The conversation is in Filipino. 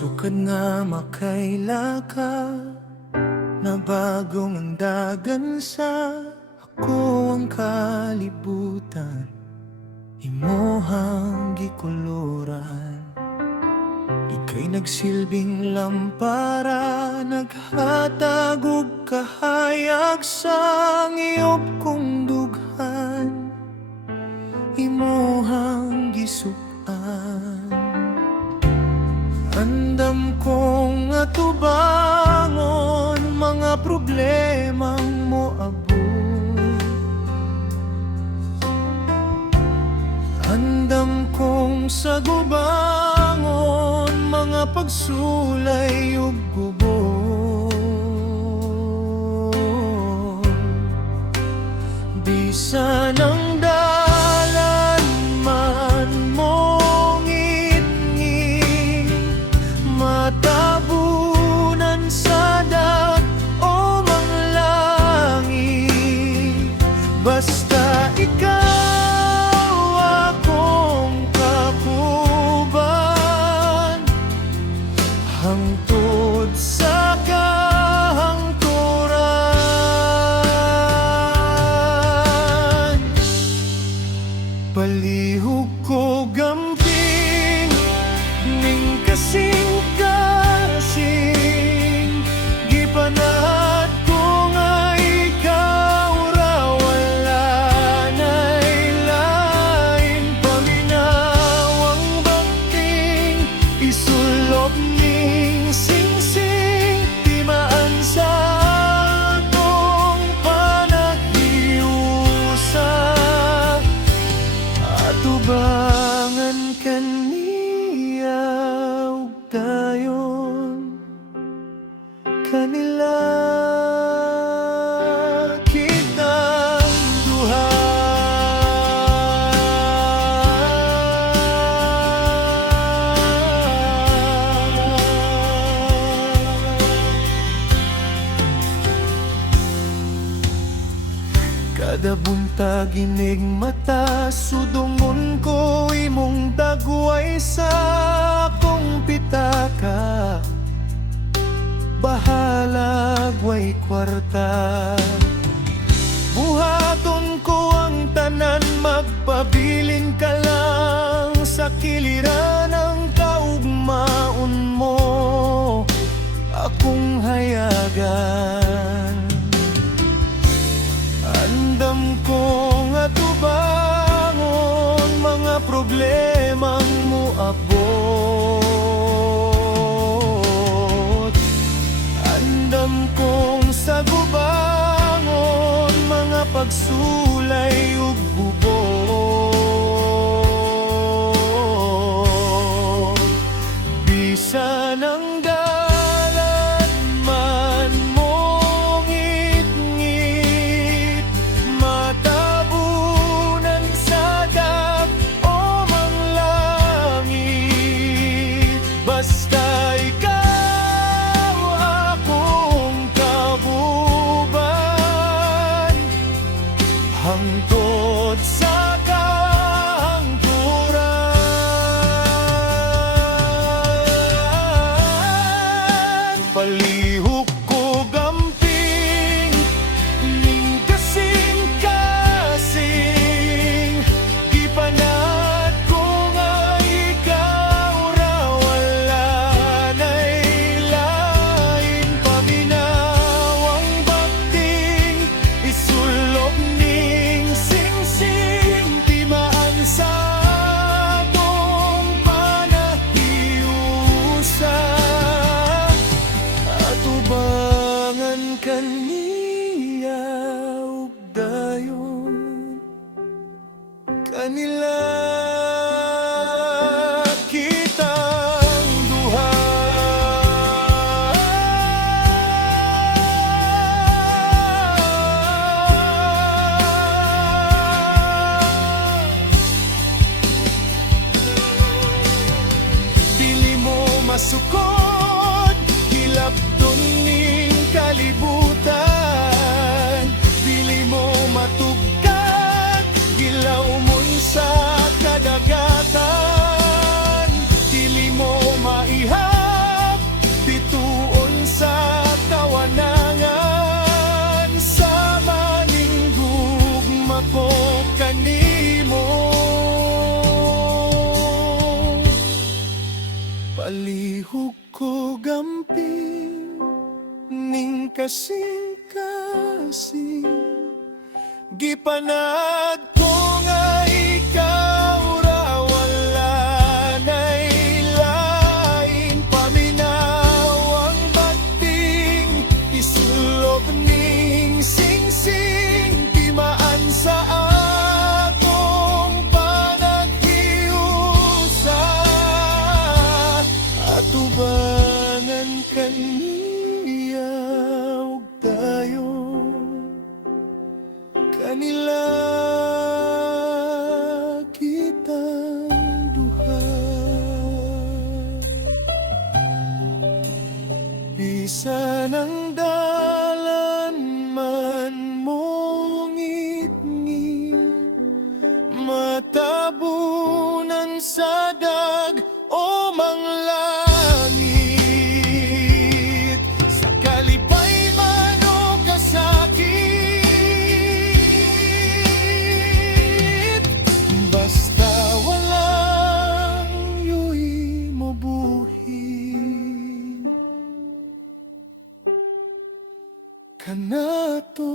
Sukad nga makaila ka, na bagong andagan sa ako ang kalibutan, imohang gikuluran. Ika'y nagsilbing lampara, naghatag og kahayag sa ngiyop kong dughan, imohang gisukan. Andam kong atubangon mga problemang moabot. Andam kong sagubangon mga pagsulay ug gubot. Bisan ang dalan man mong itngit, matabunan sa dag o manglangit, basta ikaw akong kapuban, hangtod sa kahangturan. Palihog ko gamping ning kasing-kasing, gipanahad ko nga ikaw ra wala nay lain. Paminawang bakting isulop ning singsing, timaan sa atong panahiusa, atubangan kaniya ug dayon kanila kitang duha. Kada buntag inig mata, sudungon ko imong dagway sa akong pitaka. Bahala way kwarta, buhaton ko ang tanan, magpabilin ka lang sa kiliran ng kaugmaon mo, akong hayagan. Andam kong atubangon mga problemang moabot. Andam kong sagubangon mga pagsulay ug bubot. Bisan ang dalan man mong itngit, matabunan sa dag o manglangit, basta ikaw akong kabuban, hangtod sa kahangturan. Palihok ko gamping ning kasing-kasing, gipanahad ko nga ikaw ra wala nay lain. Paminawang bakting isulog ning singsing, timaan sa atong panahiusa, atubangan kaniya ug dayon kanila kitang duha. Dili mo masukod, hilabdon ning kalibutan, dili mo matugkad, gilaw mon sa kadagatan, dili mo maiha kasing-kasing gipanad ko nga ikaw ra wala na'y lain paminaw ang bating isulog ning singsing timaan sa atong panaghiusa atubangan kaniya ug tayo kanila kitang duha bisan ang dalan man mong ngit-ngit matabunan sa dag o manglangit sa kalipay man o kasakit basta walang yu'i mo buhi kanato